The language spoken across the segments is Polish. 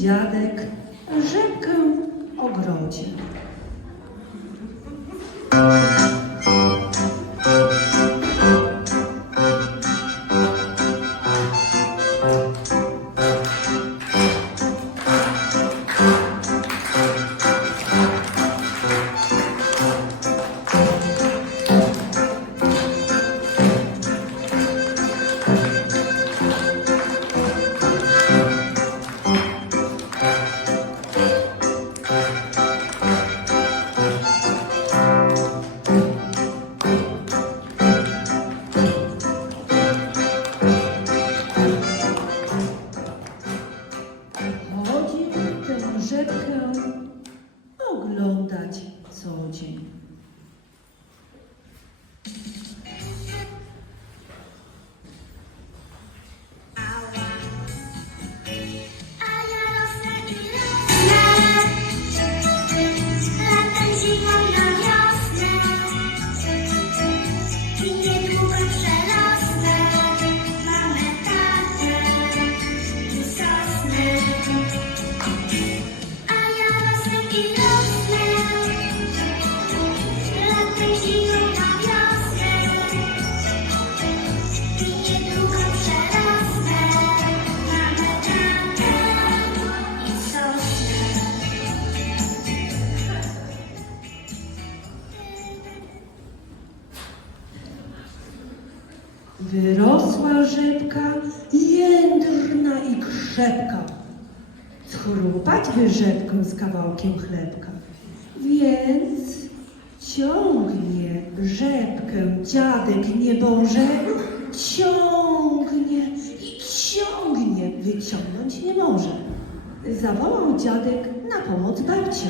Dziadek rzepkę i krzepka. Schrupać by rzepkę z kawałkiem chlebka. Więc ciągnie rzepkę dziadek nieboże, ciągnie i ciągnie, wyciągnąć nie może. Zawołał dziadek na pomoc babcię.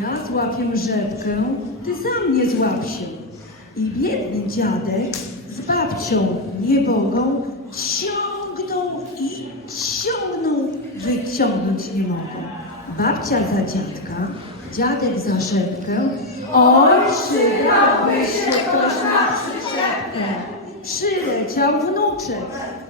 Ja złapię rzepkę, ty sam nie złap się. I biedny dziadek z babcią niebogą ciągną i ciągną, wyciągnąć nie mogą. Babcia za dziadka, dziadek za rzepkę. Oj, przydałby się ktoś na przyczepkę. Przyleciał wnuczek.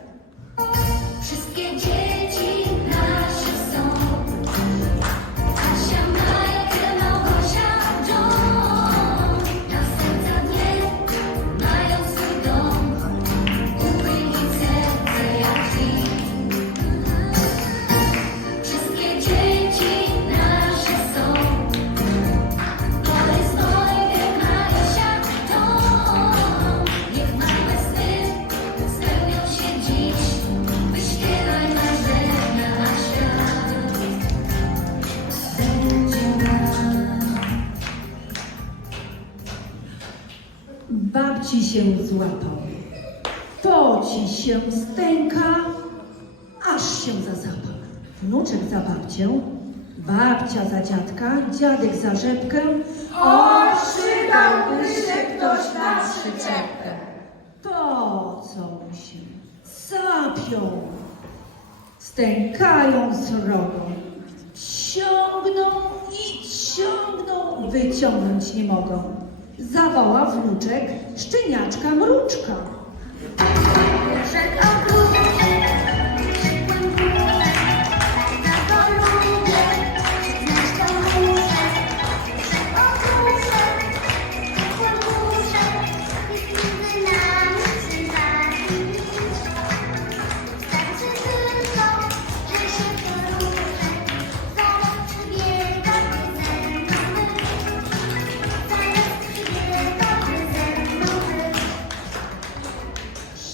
Złapał. Poci się stęka, aż się zazapał. Wnuczek za babcię, babcia za dziadka, dziadek za rzepkę. O, przydałby się ktoś na przyczepkę. Pocą się, sapią, stękają srogo. Ciągną i ciągną, wyciągnąć nie mogą. Zawoła wnuczek szczeniaczka mruczka.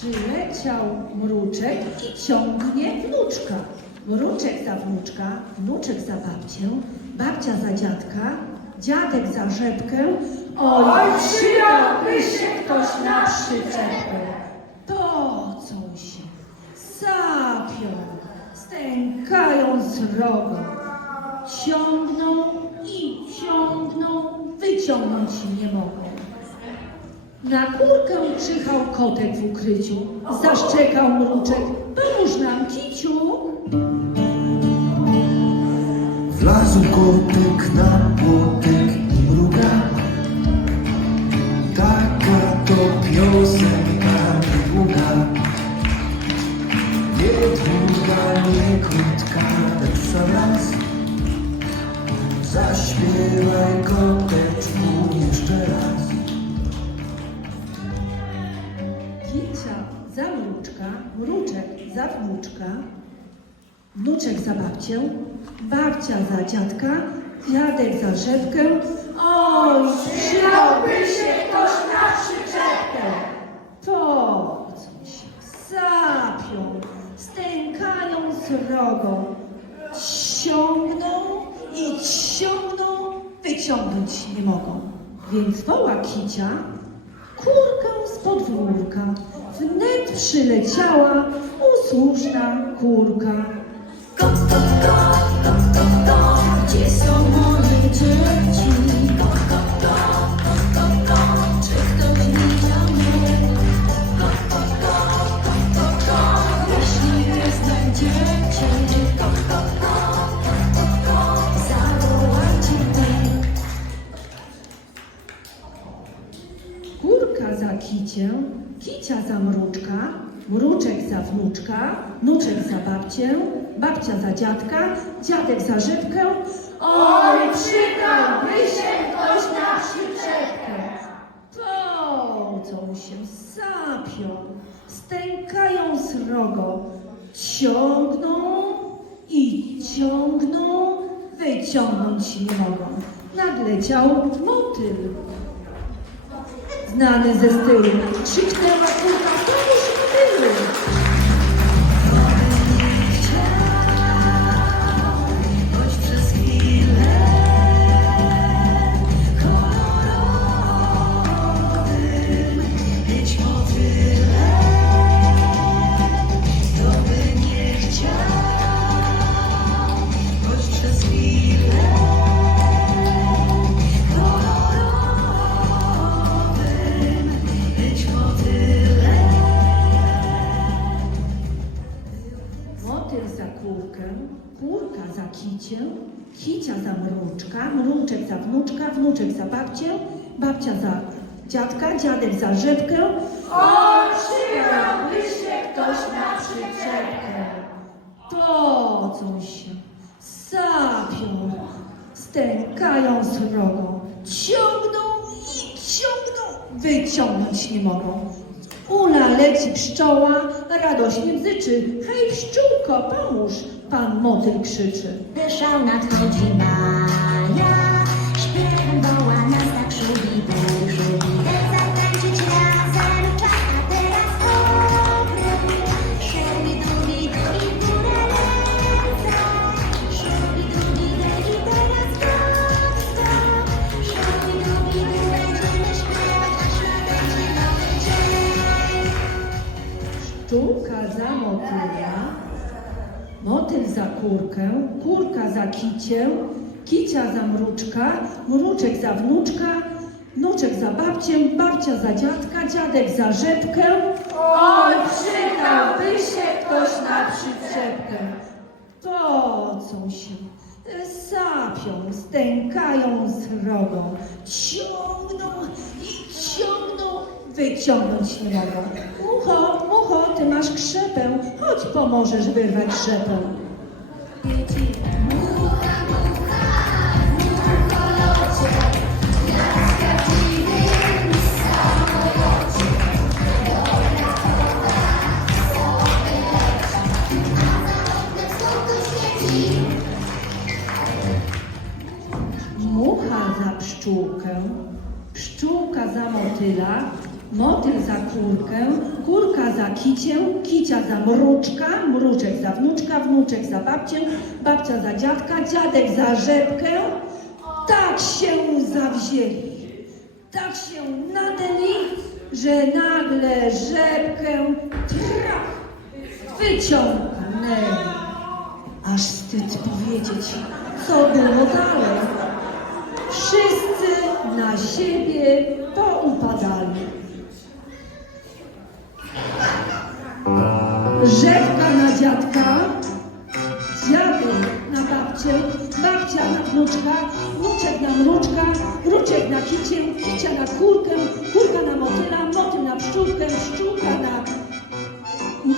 Przyleciał mruczek i ciągnie wnuczka. Mruczek za wnuczka, wnuczek za babcię, babcia za dziadka, dziadek za rzepkę, oj, przydałby się ktoś na przyczepę. Pocą się, sapią, stękają srogo, ciągną i ciągną, wyciągnąć nie mogą. Na kurkę czyhał kotek w ukryciu, zaszczekał mruczek, pomóż nam kiciu. Wlazł kotek na płotek i mruga. Taka to piosenka niedługa. Nie długa, nie krótka, w sam raz Zaśpiewaj koteczku mruczek za wnuczka, wnuczek za babcię, babcia za dziadka, dziadek za rzepkę. Oj, przydałby się ktoś na przyczepkę. Pocą się, sapią, stękają srogo, ciągną i ciągną, wyciągnąć nie mogą. Więc woła kicia, kurkę z podwórka. Wnet przyleciała usłużna kurka. Ko, ko, ko, ko, ko, ko, gdzie są kicia za mruczka, mruczek za wnuczka, wnuczek za babcię, babcia za dziadka, dziadek za rzepkę. Oj, przydałby się ktoś na przyczepkę. Pocą się, sapią, stękają srogo, ciągną i ciągną, wyciągnąć nie mogą. Nadleciał motyl Знаний за стилем. Шикнева курка, kicię, kicia za mruczka, mruczek za wnuczka, wnuczek za babcię, babcia za dziadka, dziadek za rzepkę. O, przydałby się ktoś na przyczepkę. Pocą się, sapią, stękają srogo, ciągną i ciągną, wyciągnąć nie mogą. Ula leci pszczoła, radośnie bzyczy. Hej pszczółko, pomóż! Pan motyl krzyczy. Wyszał nadchodzi maja, śpiewem woła nas tak szubider, kurkę, kurka za kicię, kicia za mruczka, mruczek za wnuczka, wnuczek za babcię, babcia za dziadka, dziadek za rzepkę. Oj, przydałby się ktoś na przyczepkę. Pocą się, sapią, stękają srogo, ciągną i ciągną, wyciągnąć nie mogą. Mucho, mucho, ty masz krzepę, chodź pomożesz wyrwać 也记。Mruczka, mruczek za wnuczka, wnuczek za babcię, babcia za dziadka, dziadek za rzepkę. tak się zawzięli, tak się nadeli, że nagle rzepkę trach wyciągnęli. Aż wstyd powiedzieć, co było dalej. Wszyscy na siebie poupadali. Rzepka na dziadka, dziadek na babcię, babcia na wnuczka, wnuczek na mruczka, mruczek na kicię, kicia na kurkę, kurka na motyla, motyl na pszczółkę, pszczółka na m-